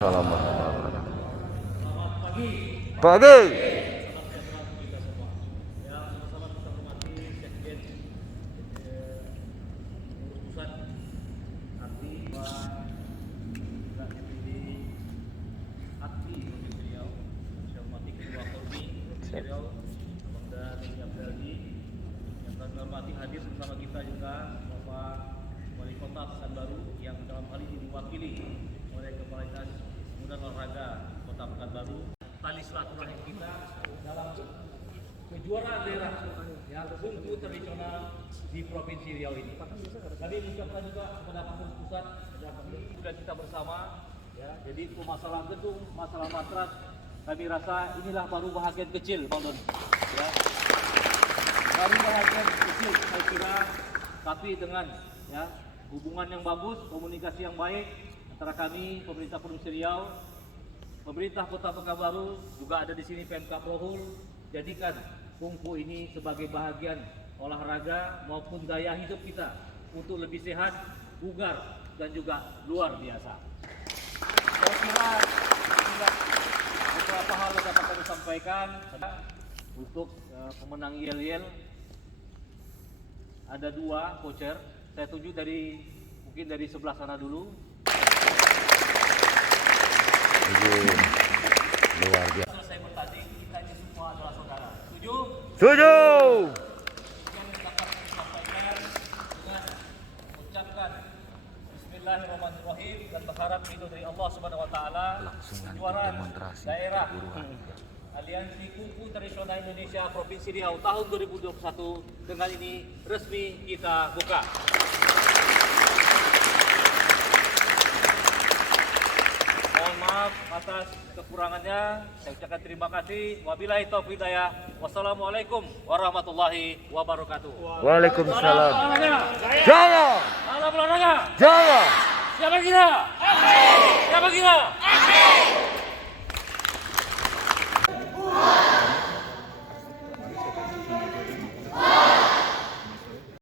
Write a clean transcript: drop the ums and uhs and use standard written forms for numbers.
Selamat pagi. Yang hormati hadir bersama kita juga Bapak Wali Kota Pekanbaru yang dalam hal ini diwakili oleh Kepala Dinas Pemuda dan Olahraga Kota Pekanbaru. Tali silaturahim kita dalam kejuaraan daerah yang kungfu tradisional di Provinsi Riau ini. Kami mengucapkan juga kepada pengurus pusat yang sudah kita bersama. Ya, jadi itu masalah gedung, masalah matras, kami rasa inilah baru bahagian kecil, Bang Doni. Ya. Baru bahagian kecil saya kira, tapi dengan ya hubungan yang bagus, komunikasi yang baik antara kami, pemerintah Provinsi Riau, pemerintah Kota Pekanbaru, juga ada di sini Pemkab Rohul, jadikan kungfu ini sebagai bahagian olahraga maupun gaya hidup kita untuk lebih sehat, bugar, dan juga luar biasa. Saya kira beberapa hal yang dapat kami sampaikan untuk pemenang yel-yel. Ada 2 voucher. Saya tuju mungkin dari sebelah sana dulu. Luar biasa. Selesai bertanding, kita ini semua adalah saudara. Setuju? Setuju. Yang dapat kami sampaikan dengan mengucapkan Bismillahirrahmanirrahim dan berharap ridho dari Allah Subhanahu Wa Taala. Kejuaraan daerah Aliansi Kungfu Tradisional Indonesia Provinsi Riau tahun 2021 dengan ini resmi kita buka. Mohon maaf atas kekurangannya. Saya ucapkan terima kasih. Wabillahi taufiq hidayah. Wassalamualaikum warahmatullahi wabarakatuh. Waalaikumsalam. Jaya. Salam olahraga. Jaya. Siapa kita? Siapa kita?